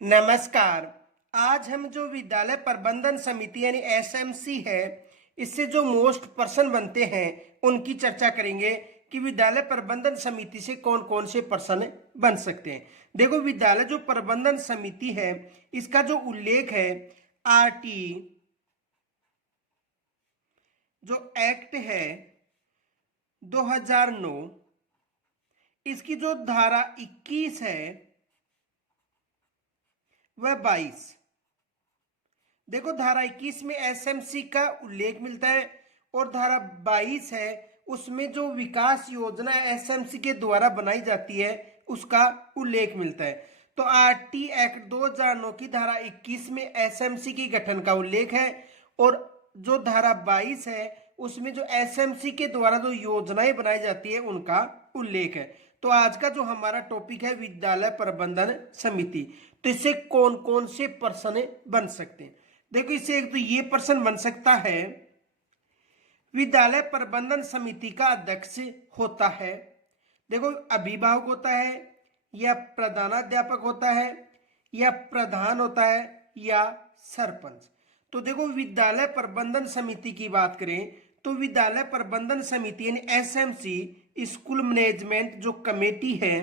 नमस्कार। आज हम जो विद्यालय प्रबंधन समिति यानी एसएमसी है, इससे जो मोस्ट पर्सन बनते हैं उनकी चर्चा करेंगे कि विद्यालय प्रबंधन समिति से कौन कौन से पर्सन बन सकते हैं। देखो, विद्यालय जो प्रबंधन समिति है इसका जो उल्लेख है आरटी जो एक्ट है 2009, इसकी जो धारा 21 है वह 22। देखो, धारा 21 में एसएमसी का उल्लेख मिलता है और धारा 22 है उसमें जो विकास योजना एसएमसी के द्वारा बनाई जाती है उसका उल्लेख मिलता है। तो आरटी एक्ट 2009 की धारा 21 में एसएमसी की गठन का उल्लेख है और जो धारा 22 है उसमें जो एसएमसी के द्वारा जो योजनाएं बनाई जाती है उनका उल्लेख है। तो आज का जो हमारा टॉपिक है विद्यालय प्रबंधन समिति, तो इससे कौन कौन से पर्सन बन सकते हैं। देखो, इससे एक तो ये पर्सन बन सकता है, विद्यालय प्रबंधन समिति का अध्यक्ष होता है। देखो, अभिभावक होता है या प्रधानाध्यापक होता है या प्रधान होता है या सरपंच। तो देखो, विद्यालय प्रबंधन समिति की बात करें तो विद्यालय प्रबंधन समिति यानी एसएमसी, स्कूल मैनेजमेंट जो कमेटी है,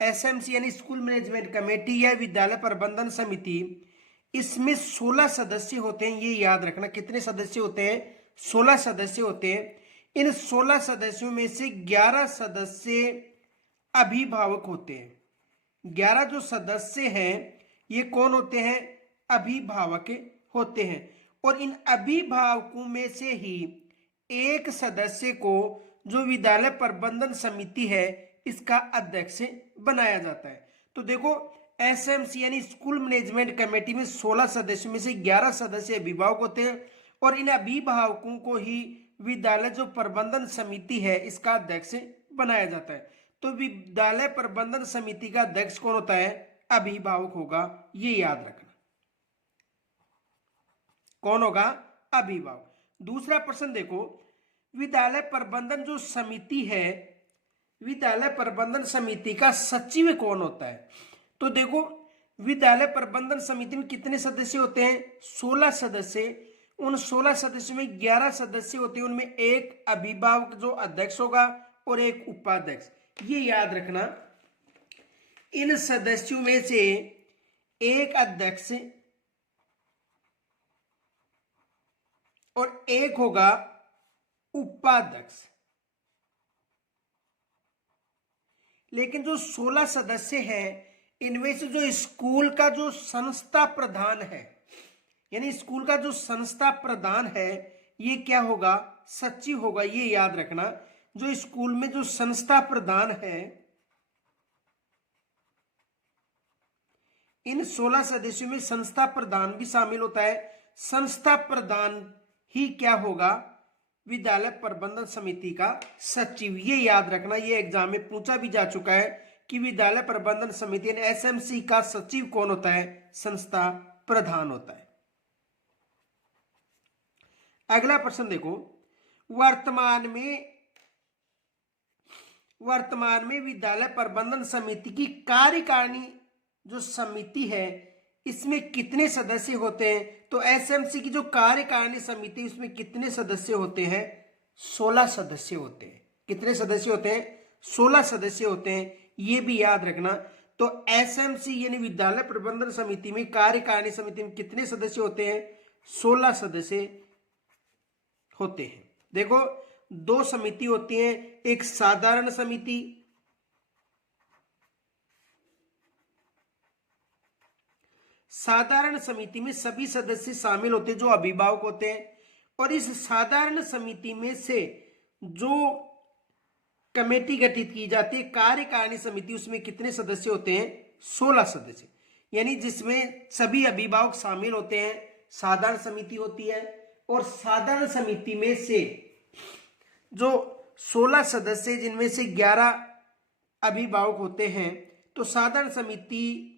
एसएमसी यानी स्कूल मैनेजमेंट कमेटी या विद्यालय प्रबंधन समिति, इसमें 16 सदस्य होते हैं। ये याद रखना, कितने सदस्य होते हैं? 16 सदस्य होते हैं। इन 16 सदस्यों में से 11 सदस्य अभिभावक होते हैं। 11 जो सदस्य हैं ये कौन होते हैं? अभिभावक होते हैं। और इन अभिभावकों में से ही एक सदस्य को जो विद्यालय प्रबंधन समिति है इसका अध्यक्ष बनाया जाता है। तो देखो, एसएमसी यानी स्कूल मैनेजमेंट कमेटी में 16 सदस्यों में से 11 सदस्य अभिभावक होते हैं और इन अभिभावकों को ही विद्यालय जो प्रबंधन समिति है इसका अध्यक्ष बनाया जाता है। तो विद्यालय प्रबंधन समिति का अध्यक्ष कौन होता है? अभिभावक होगा, ये याद रखना। कौन होगा? अभिभावक। दूसरा प्रश्न देखो, विद्यालय प्रबंधन जो समिति है, विद्यालय प्रबंधन समिति का सचिव कौन होता है? तो देखो, विद्यालय प्रबंधन समिति में कितने सदस्य होते हैं? 16 सदस्य। उन 16 सदस्यों में 11 सदस्य होते हैं, उनमें एक अभिभावक जो अध्यक्ष होगा और एक उपाध्यक्ष। ये याद रखना, इन सदस्यों में से एक अध्यक्ष और एक होगा उपाध्यक्ष। लेकिन जो 16 सदस्य हैं इनमें से जो स्कूल का जो संस्था प्रधान है, यानी स्कूल का जो संस्था प्रधान है ये क्या होगा? सचिव होगा। ये याद रखना, जो स्कूल में जो संस्था प्रधान है, इन 16 सदस्यों में संस्था प्रधान भी शामिल होता है। संस्था प्रधान ही क्या होगा? विद्यालय प्रबंधन समिति का सचिव। ये याद रखना, ये एग्जाम में पूछा भी जा चुका है कि विद्यालय प्रबंधन समिति एसएमसी का सचिव कौन होता है? संस्था प्रधान होता है। अगला प्रश्न देखो, वर्तमान में विद्यालय प्रबंधन समिति की कार्यकारिणी जो समिति है इसमें कितने सदस्य होते हैं? तो एसएमसी की जो कार्यकारिणी समिति उसमें कितने सदस्य होते हैं? 16 सदस्य होते हैं। कितने सदस्य होते हैं? 16 सदस्य होते हैं, ये भी याद रखना। तो एसएमसी यानी विद्यालय प्रबंधन समिति में कार्यकारिणी समिति में कितने सदस्य होते हैं? 16 सदस्य होते हैं। देखो, 2 समिति होती है, एक साधारण समिति, साधारण समिति में सभी सदस्य शामिल होते हैं जो अभिभावक होते हैं, और इस साधारण समिति में से जो कमेटी गठित की जाती है कार्यकारिणी समिति, उसमें कितने सदस्य होते हैं? 16 सदस्य, यानी जिसमें सभी अभिभावक शामिल होते हैं, साधारण समिति होती है। और साधारण समिति में से जो 16 सदस्य जिनमें से 11 अभिभावक होते हैं, तो साधारण समिति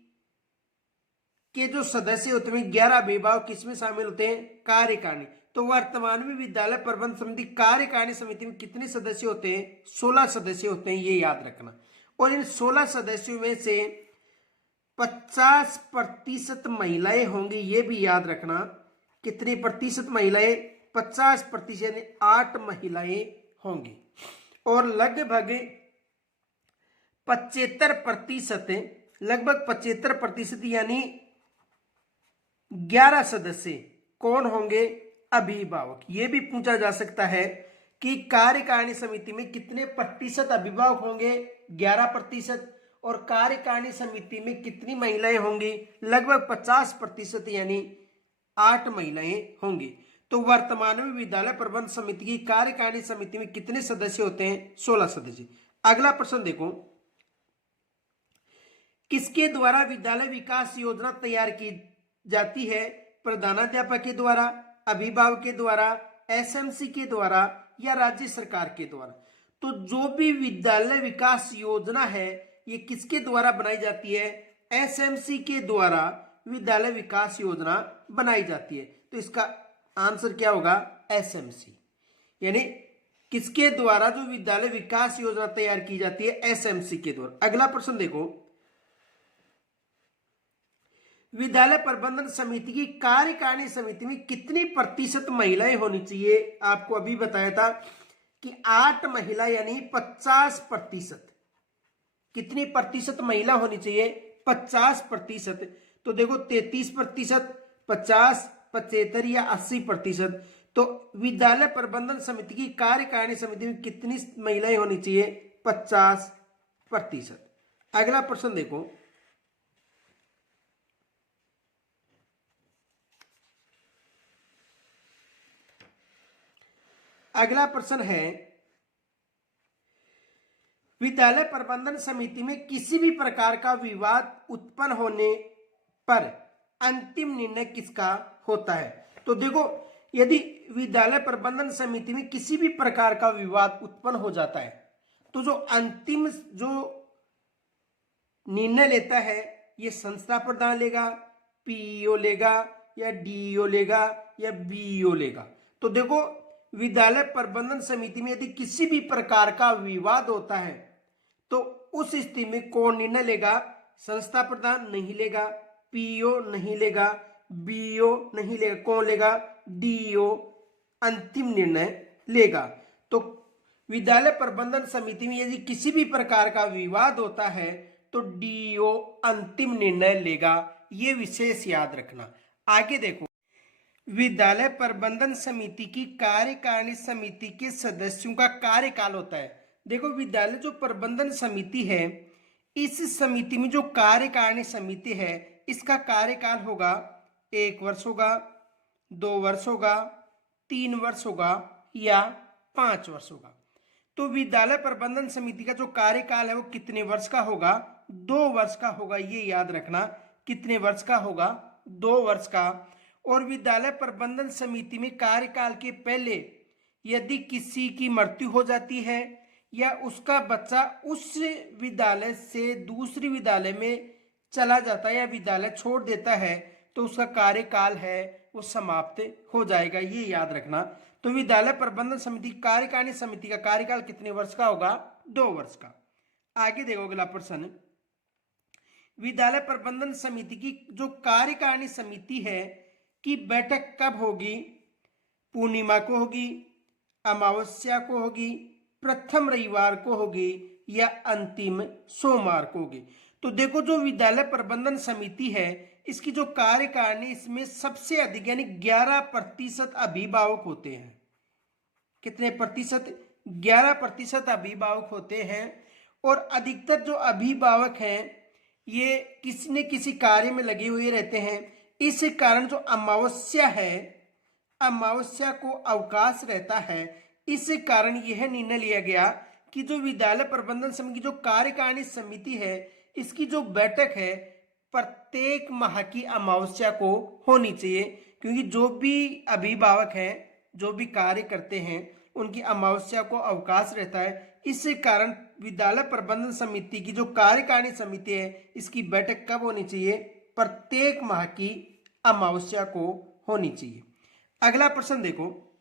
के जो सदस्य होते हैं 11 अभिभावक किसमें शामिल होते हैं? कार्यकारिणी। तो वर्तमान में विद्यालय प्रबंधन समिति कार्यकारिणी समिति में कितने सदस्य होते हैं? 16 सदस्य होते हैं, ये याद रखना। और इन 16 सदस्यों में से 50% महिलाएं होंगी, ये भी याद रखना। कितनी प्रतिशत महिलाएं? 50% यानी 8 महिलाएं होंगी। और लगभग 75% यानी 11 सदस्य कौन होंगे? अभिभावक। यह भी पूछा जा सकता है कि कार्यकारिणी समिति में कितने प्रतिशत अभिभावक होंगे? 11%। और कार्यकारिणी समिति में कितनी महिलाएं होंगी? लगभग 50% यानी 8 महिलाएं होंगी। तो वर्तमान में विद्यालय प्रबंध समिति की कार्यकारिणी समिति में कितने सदस्य होते हैं? 16 सदस्य। अगला प्रश्न देखो, किसके द्वारा विद्यालय विकास योजना तैयार की जाती है? प्रधानाध्यापक के द्वारा, अभिभावक के द्वारा, एसएमसी के द्वारा या राज्य सरकार के द्वारा? तो जो भी विद्यालय विकास योजना है ये किसके द्वारा बनाई जाती है? एसएमसी के द्वारा विद्यालय विकास योजना बनाई जाती है। तो इसका आंसर क्या होगा? एसएमसी। यानी किसके द्वारा जो विद्यालय विकास योजना तैयार की जाती है? एसएमसी के द्वारा। अगला प्रश्न देखो, विद्यालय प्रबंधन समिति की कार्यकारिणी समिति में कितनी प्रतिशत महिलाएं होनी चाहिए? आपको अभी बताया था कि 8 महिला यानी 50%। कितनी प्रतिशत महिला होनी चाहिए? 50%। तो देखो 33%, 50, 75 या 80%। तो विद्यालय प्रबंधन समिति की कार्यकारिणी समिति में कितनी महिलाएं होनी चाहिए? 50%। अगला प्रश्न देखो, अगला प्रश्न है, विद्यालय प्रबंधन समिति में किसी भी प्रकार का विवाद उत्पन्न होने पर अंतिम निर्णय किसका होता है? तो देखो, यदि विद्यालय प्रबंधन समिति में किसी भी प्रकार का विवाद उत्पन्न हो जाता है तो जो अंतिम जो निर्णय लेता है ये संस्था प्रधान लेगा, पीईओ लेगा या डीईओ लेगा या बीईओ लेगा। तो देखो, विद्यालय प्रबंधन समिति में यदि किसी भी प्रकार का विवाद होता है तो उस स्थिति में कौन निर्णय लेगा? संस्था प्रधान नहीं लेगा, पीईओ नहीं लेगा, बीईओ नहीं लेगा, कौन लेगा? डीईओ अंतिम निर्णय लेगा। तो विद्यालय प्रबंधन समिति में यदि किसी भी प्रकार का विवाद होता है तो डीईओ अंतिम निर्णय लेगा। ये विशेष याद रखना। आगे देखो, विद्यालय प्रबंधन समिति की कार्यकारिणी समिति के सदस्यों का कार्यकाल होता है। देखो, विद्यालय जो प्रबंधन समिति है, इस समिति में जो कार्यकारिणी समिति है इसका कार्यकाल होगा 1 वर्ष होगा, 2 वर्ष होगा, 3 वर्ष होगा या 5 वर्ष होगा। तो विद्यालय प्रबंधन समिति का जो कार्यकाल है वो कितने वर्ष का होगा? 2 वर्ष का होगा। ये याद रखना, कितने वर्ष का होगा? 2 वर्ष का। और विद्यालय प्रबंधन समिति में कार्यकाल के पहले यदि किसी की मृत्यु हो जाती है या उसका बच्चा उस विद्यालय से दूसरी विद्यालय में चला जाता है या विद्यालय छोड़ देता है तो उसका कार्यकाल है वो समाप्त हो जाएगा। ये याद रखना। तो विद्यालय प्रबंधन समिति कार्यकारिणी समिति का कार्यकाल कितने वर्ष का होगा? 2 वर्ष का। आगे देखो अगला प्रश्न, विद्यालय प्रबंधन समिति की जो कार्यकारिणी समिति है की बैठक कब होगी? पूर्णिमा को होगी, अमावस्या को होगी, प्रथम रविवार को होगी या अंतिम सोमवार को होगी? तो देखो, जो विद्यालय प्रबंधन समिति है इसकी जो कार्यकारिणी, इसमें सबसे अधिक यानी 11% अभिभावक होते हैं। कितने प्रतिशत? 11% अभिभावक होते हैं। और अधिकतर जो अभिभावक हैं ये किसी न किसी कार्य में लगे हुए रहते हैं। इस कारण जो अमावस्या है, अमावस्या को अवकाश रहता है। इस कारण यह निर्णय लिया गया कि जो विद्यालय प्रबंधन समिति की जो कार्यकारिणी समिति है इसकी जो बैठक है प्रत्येक माह की अमावस्या को होनी चाहिए, क्योंकि जो भी अभिभावक हैं, जो भी कार्य करते हैं, उनकी अमावस्या को अवकाश रहता है। इस कारण विद्यालय प्रबंधन समिति की जो कार्यकारिणी समिति है इसकी बैठक कब होनी चाहिए? प्रत्येक माह की अमावस्या को होनी चाहिए। अगला प्रश्न देखो,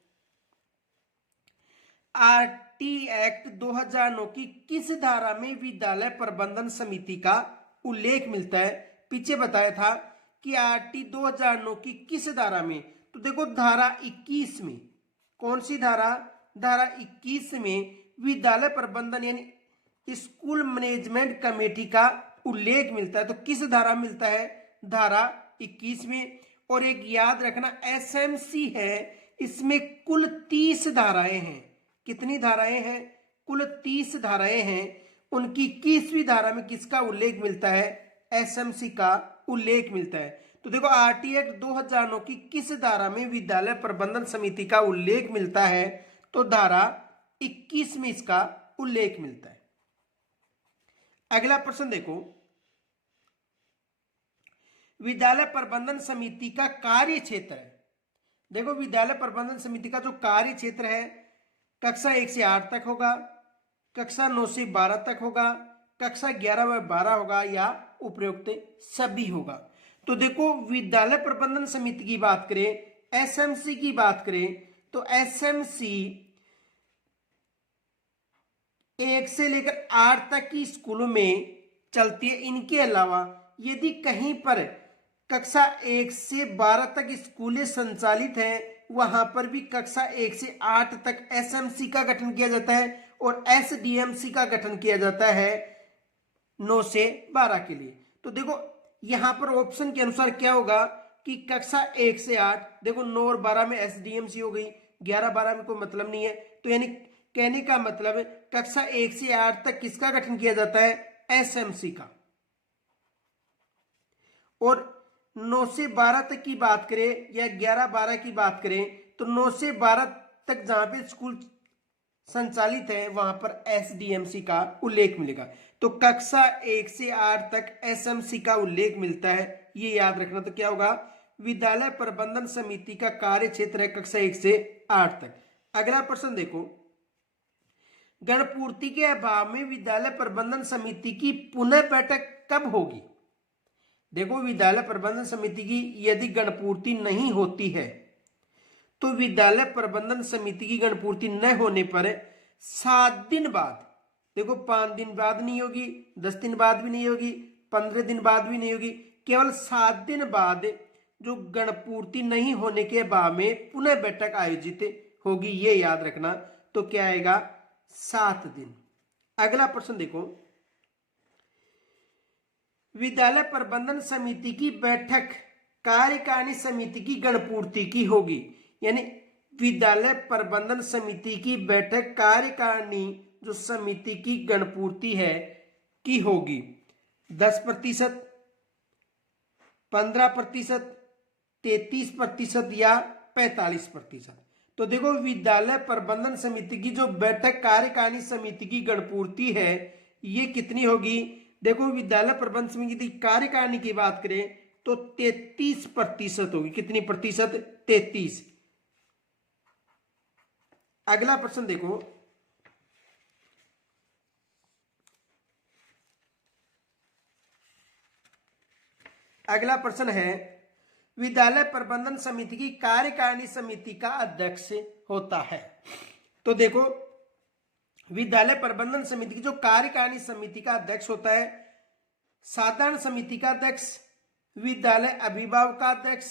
आरटी एक्ट 2009 की किस धारा में विद्यालय प्रबंधन समिति का उल्लेख मिलता है? पीछे बताया था कि आरटी 2009 की किस धारा में, तो देखो धारा 21 में। कौन सी धारा? धारा 21 में विद्यालय प्रबंधन यानी स्कूल मैनेजमेंट कमेटी का उल्लेख मिलता है। तो किस धारा मिलता है? धारा 21 में। और एक याद रखना, एसएमसी है, इसमें कुल 30 धाराएं हैं। कितनी धाराएं हैं? कुल 30 धाराएं हैं। उनकी 21वीं धारा में किसका उल्लेख मिलता है? एसएमसी का उल्लेख मिलता है। तो देखो आरटी एक्ट 2009 की किस धारा में विद्यालय प्रबंधन समिति का उल्लेख मिलता है? तो धारा 21 में इसका उल्लेख मिलता है। अगला प्रश्न देखो, विद्यालय प्रबंधन समिति का कार्य क्षेत्र है। देखो विद्यालय प्रबंधन समिति का जो कार्य क्षेत्र है, कक्षा 1 से 8 तक होगा, कक्षा 9 से 12 तक होगा, कक्षा 11 व 12 होगा, या उपरोक्त सभी होगा। तो देखो विद्यालय प्रबंधन समिति की बात करें, एसएमसी की बात करें, तो एसएमसी 1 से लेकर 8 तक की स्कूलों में चलती है। इनके अलावा यदि कहीं पर कक्षा 1 से 12 तक स्कूलें संचालित हैं, वहां पर भी कक्षा 1 से 8 तक एसएमसी का गठन किया जाता है और एसडीएमसी का गठन किया जाता है 9 से 12 के लिए। तो देखो यहां पर ऑप्शन के अनुसार क्या होगा कि कक्षा 1 से 8, देखो 9 और 12 में एसडीएमसी हो गई, 11 12 में कोई मतलब नहीं है। तो यानी कहने का मतलब कक्षा 1 से 8 तक किसका गठन किया जाता है? एसएमसी का। और 9 से 12 तक की बात करें या 11 12 की बात करें, तो 9 से 12 तक जहां पे स्कूल संचालित है वहां पर एसडीएमसी का उल्लेख मिलेगा। तो कक्षा 1 से 8 तक एसएमसी का उल्लेख मिलता है, ये याद रखना। तो क्या होगा? विद्यालय प्रबंधन समिति का कार्य क्षेत्र है कक्षा 1 से 8 तक। अगला प्रश्न देखो, गणपूर्ति के अभाव में विद्यालय प्रबंधन समिति की पुनः बैठक कब होगी? देखो विद्यालय प्रबंधन समिति की यदि गणपूर्ति नहीं होती है, तो विद्यालय प्रबंधन समिति की गणपूर्ति न होने पर 7 दिन बाद, देखो 5 दिन बाद नहीं होगी, 10 दिन बाद भी नहीं होगी, 15 दिन बाद भी नहीं होगी, केवल 7 दिन बाद जो गणपूर्ति नहीं होने के बाद में पुनः बैठक आयोजित होगी, ये याद रखना। तो क्या आएगा? 7 दिन। अगला प्रश्न देखो, विद्यालय प्रबंधन समिति की बैठक कार्यकारिणी समिति की गणपूर्ति की होगी, यानी विद्यालय प्रबंधन समिति की बैठक कार्यकारिणी जो समिति की गणपूर्ति है की होगी 10%, 15%, 33% या 45%। तो देखो विद्यालय प्रबंधन समिति की जो बैठक कार्यकारिणी समिति की गणपूर्ति है ये कितनी होगी? देखो विद्यालय प्रबंधन समिति की कार्यकारिणी की बात करें तो 33% होगी। कितनी प्रतिशत? 33। अगला प्रश्न देखो, अगला प्रश्न है विद्यालय प्रबंधन समिति की कार्यकारिणी समिति का अध्यक्ष होता है। तो देखो विद्यालय प्रबंधन समिति की जो कार्यकारिणी समिति का अध्यक्ष होता है, साधारण समिति का अध्यक्ष, विद्यालय अभिभावक का अध्यक्ष,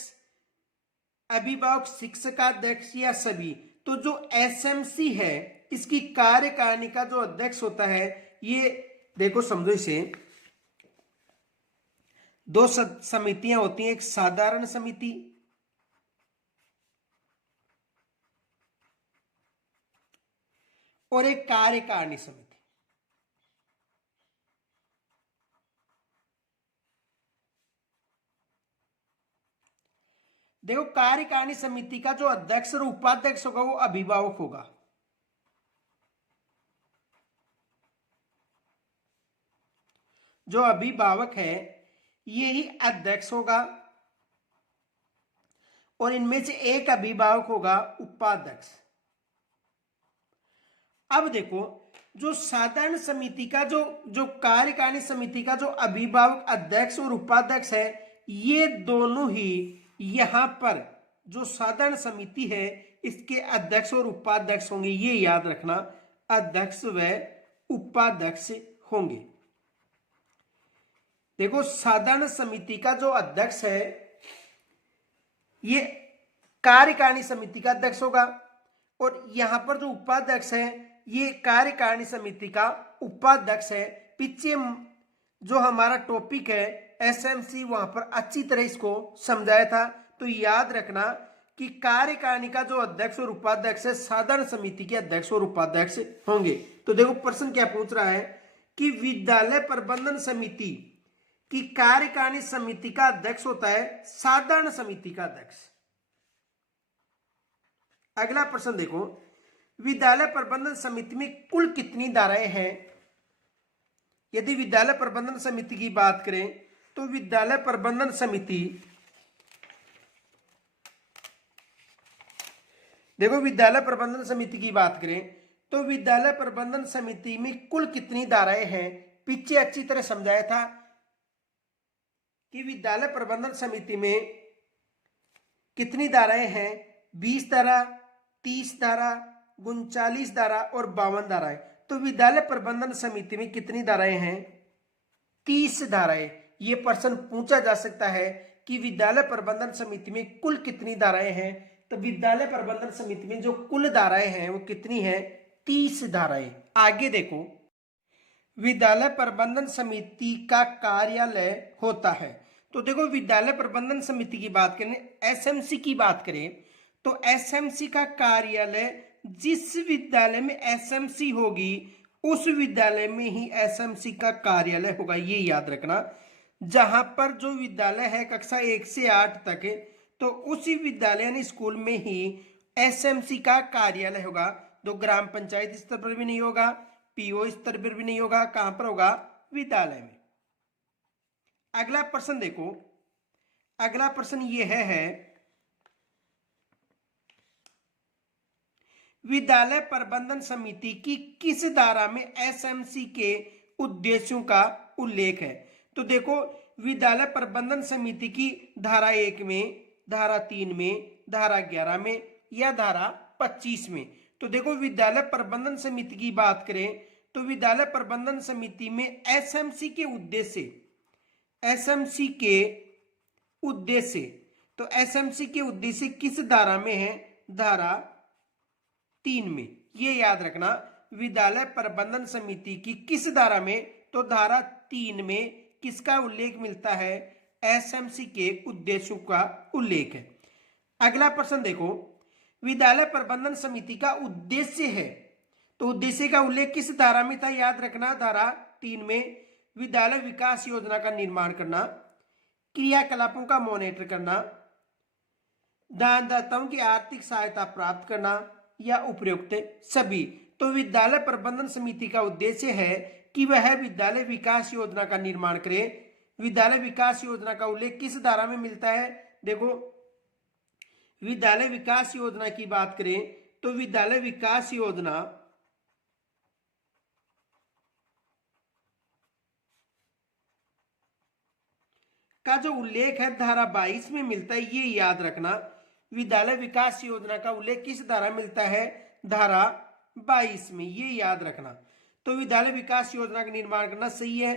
अभिभावक शिक्षक का अध्यक्ष या सभी। तो जो एसएमसी है इसकी कार्यकारिणी का जो अध्यक्ष होता है, ये देखो समझो इसे 2 समितियां होती हैं, एक साधारण समिति और एक कार्यकारिणी समिति। देखो कार्यकारिणी समिति का जो अध्यक्ष और उपाध्यक्ष होगा वो अभिभावक होगा। जो अभिभावक है यही अध्यक्ष होगा और इनमें से एक अभिभावक होगा उपाध्यक्ष। अब देखो जो साधारण समिति का जो कार्यकारिणी समिति का जो अभिभावक अध्यक्ष और उपाध्यक्ष है, ये दोनों ही यहां पर जो साधारण समिति है इसके अध्यक्ष और उपाध्यक्ष होंगे, ये याद रखना, अध्यक्ष व उपाध्यक्ष होंगे। देखो साधारण समिति का जो अध्यक्ष है ये कार्यकारिणी समिति का अध्यक्ष होगा, और यहां पर जो उपाध्यक्ष है ये कार्यकारिणी समिति का उपाध्यक्ष है। पीछे जो हमारा टॉपिक है एसएमसी वहां पर अच्छी तरह इसको समझाया था, तो याद रखना कि कार्यकारिणी का जो अध्यक्ष और उपाध्यक्ष है साधारण समिति के अध्यक्ष और उपाध्यक्ष होंगे। तो देखो प्रश्न क्या पूछ रहा है कि विद्यालय प्रबंधन समिति की कार्यकारिणी समिति का अध्यक्ष होता है साधारण समिति का अध्यक्ष। अगला प्रश्न देखो, विद्यालय प्रबंधन समिति में कुल कितनी धाराएं हैं? यदि विद्यालय प्रबंधन समिति की बात करें तो विद्यालय प्रबंधन समिति, देखो विद्यालय प्रबंधन समिति की बात करें तो विद्यालय प्रबंधन समिति में कुल कितनी धाराएं हैं? पीछे अच्छी तरह समझाया था कि विद्यालय प्रबंधन समिति में कितनी धाराएं हैं, 20 धारा, 30 धारा, 39 धारा और 52 धाराएं। तो विद्यालय प्रबंधन समिति में कितनी धाराएं हैं? 30 धाराएं। ये प्रश्न पूछा जा सकता है कि विद्यालय प्रबंधन समिति में कुल कितनी धाराएं हैं। तो विद्यालय प्रबंधन समिति में जो कुल धाराएं हैं वो कितनी है? 30 धाराएं। आगे देखो, विद्यालय प्रबंधन समिति का कार्यालय होता है। तो देखो विद्यालय प्रबंधन समिति की बात करें, एसएमसी की बात करें तो एसएमसी का कार्यालय जिस विद्यालय में एसएमसी होगी उस विद्यालय में ही एसएमसी का कार्यालय होगा, ये याद रखना। जहां पर जो विद्यालय है कक्षा 1 से 8 तक तो उसी विद्यालय यानी स्कूल में ही एसएमसी का कार्यालय होगा। तो ग्राम पंचायत स्तर पर भी नहीं होगा, पीओ स्तर पर भी नहीं होगा, कहां पर होगा? विद्यालय में। अगला प्रश्न देखो, अगला प्रश्न यह है विद्यालय प्रबंधन समिति की किस धारा में एसएमसी के उद्देश्यों का उल्लेख है? तो देखो विद्यालय प्रबंधन समिति की धारा 1 में, धारा 3 में, धारा 11 में या धारा 25 में। तो देखो विद्यालय प्रबंधन समिति की बात करें तो विद्यालय प्रबंधन समिति में एसएमसी के उद्देश्य, एसएमसी के उद्देश्य, तो एसएमसी के उद्देश्य किस धारा में है? धारा 3 में। ये याद रखना, विद्यालय प्रबंधन समिति की किस धारा में? तो धारा 3 में किसका उल्लेख मिलता है? एसएमसी के उद्देश्यों का उल्लेख है। अगला प्रश्न देखो, विद्यालय प्रबंधन समिति का उद्देश्य है तो उद्देश्य का उल्लेख किस धारा में था? याद रखना, धारा 3 में। विद्यालय विकास योजना का निर्माण करना, क्रियाकलापों का मॉनिटर करना, दानदाताओं की आर्थिक सहायता प्राप्त करना या उपयुक्त सभी। तो विद्यालय प्रबंधन समिति का उद्देश्य है कि वह विद्यालय विकास योजना का निर्माण करे। विद्यालय विकास योजना का उल्लेख किस धारा में मिलता है? देखो विद्यालय विकास योजना की बात करें तो विद्यालय विकास योजना का जो उल्लेख है धारा 22 में मिलता है, ये याद रखना। विद्यालय विकास योजना का उल्लेख किस धारा मिलता है? धारा 22 में, ये याद रखना। तो विद्यालय विकास योजना का निर्माण करना सही है,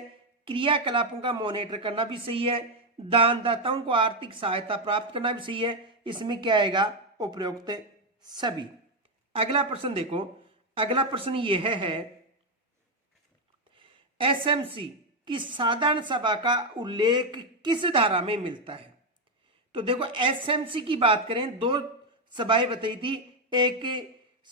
क्रियाकलापों का मॉनिटर करना भी सही है, दानदाताओं को आर्थिक सहायता प्राप्त करना भी सही है। इसमें क्या आएगा? उपयुक्त सभी। अगला प्रश्न देखो, अगला प्रश्न यह है एसएमसी की साधारण सभा का उल्लेख किस धारा में मिलता है? तो देखो एसएमसी की बात करें, 2 सभाएं बताई थी, एक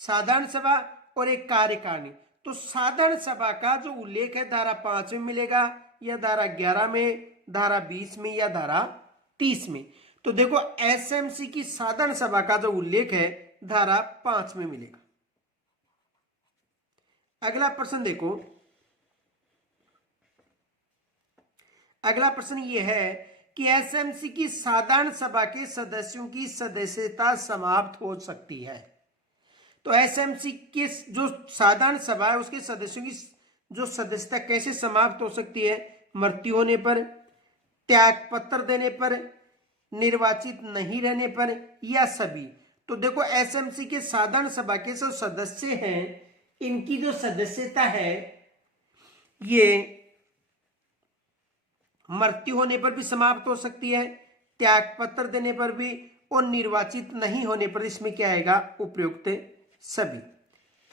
साधारण सभा और एक कार्यकारिणी। तो साधारण सभा का जो उल्लेख है धारा 5 में मिलेगा या धारा 11 में, धारा 20 में या धारा 30 में। तो देखो एसएमसी की साधारण सभा का जो उल्लेख है धारा 5 में मिलेगा। अगला प्रश्न देखो, अगला प्रश्न यह है कि एसएमसी की साधारण सभा के सदस्यों की सदस्यता समाप्त हो सकती है। तो एसएमसी के जो साधारण सभा है उसके सदस्यों की जो सदस्यता कैसे समाप्त हो सकती है? मृत्यु होने पर, त्याग पत्र देने पर, निर्वाचित नहीं रहने पर या सभी। तो देखो एसएमसी के साधारण सभा के जो सदस्य हैं इनकी जो सदस्यता है ये मृत्यु होने पर भी समाप्त हो सकती है, त्याग पत्र देने पर भी, और निर्वाचित नहीं होने पर इसमें क्या आएगा, उपयुक्त सभी।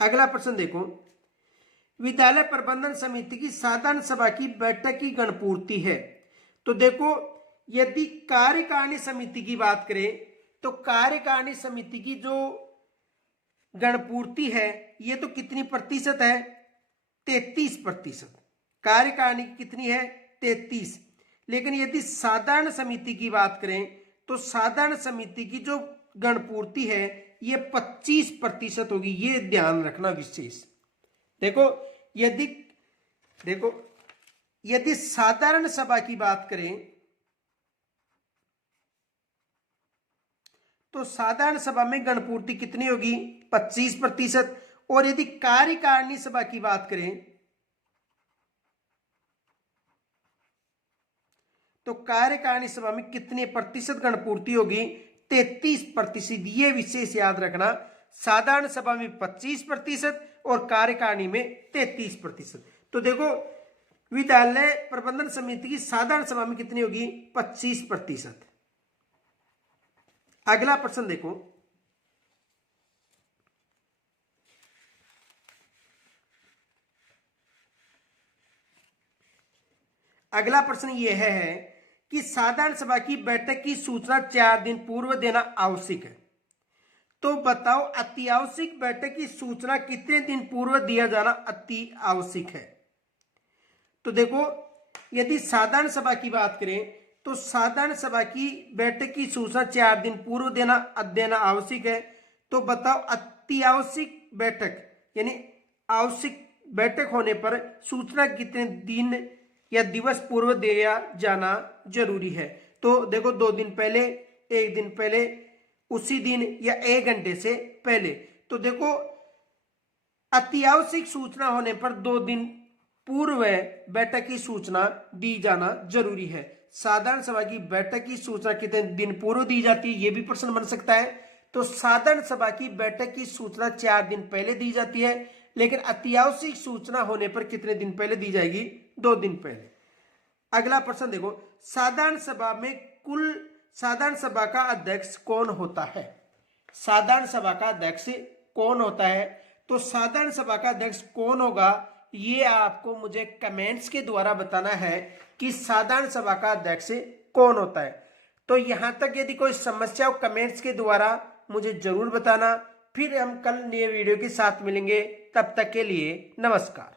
अगला प्रश्न देखो, विद्यालय प्रबंधन समिति की साधारण सभा की बैठक की गणपूर्ति है। तो देखो, यदि कार्यकारिणी समिति की बात करें तो कार्यकारिणी समिति की जो गणपूर्ति है ये तो कितनी प्रतिशत है, 33%। कार्यकारिणी कितनी है, 33। लेकिन यदि साधारण समिति की बात करें तो साधारण समिति की जो गणपूर्ति है ये 25% होगी। ये ध्यान रखना विशेष। यदि साधारण सभा की बात करें तो साधारण सभा में गणपूर्ति कितनी होगी, 25%। और यदि कार्यकारिणी सभा की बात करें तो कार्यकारिणी सभा में कितने प्रतिशत गणपूर्ति होगी, 33%। ये विशेष याद रखना, साधारण सभा में 25% और कार्यकारिणी में 33%। तो देखो, विद्यालय प्रबंधन समिति की साधारण सभा में कितनी होगी, 25%। अगला प्रश्न देखो, अगला प्रश्न यह है कि साधारण सभा की बैठक की सूचना 4 दिन पूर्व देना आवश्यक है। तो बताओ, अति आवश्यक बैठक की सूचना कितने दिन पूर्व दिया जाना अति आवश्यक है। तो देखो, यदि साधारण सभा की बात करें तो साधारण सभा की बैठक की सूचना 4 दिन पूर्व देना आवश्यक है। तो बताओ, अति आवश्यक बैठक यानी आवश्यक बैठक होने पर सूचना कितने दिन या दिवस पूर्व दिया जाना जरूरी है। तो देखो, 2 दिन पहले, 1 दिन पहले, उसी दिन या 1 घंटे से पहले। तो देखो, अति आवश्यक सूचना होने पर 2 दिन पूर्व बैठक की सूचना दी जाना जरूरी है। साधारण सभा की बैठक की सूचना कितने दिन पूर्व दी जाती है, यह भी प्रश्न बन सकता है। तो साधारण सभा की बैठक की सूचना 4 दिन पहले दी जाती है, लेकिन अति आवश्यक सूचना होने पर कितने दिन पहले दी जाएगी, 2 दिन पहले। अगला प्रश्न देखो, साधारण सभा का अध्यक्ष कौन होता है। साधारण सभा का अध्यक्ष कौन होता है। तो साधारण सभा का अध्यक्ष कौन होगा, ये आपको मुझे कमेंट्स के द्वारा बताना है कि साधारण सभा का अध्यक्ष कौन होता है। तो यहां तक यदि कोई समस्या हो कमेंट्स के द्वारा मुझे जरूर बताना। फिर हम कल नए वीडियो के साथ मिलेंगे, तब तक के लिए नमस्कार।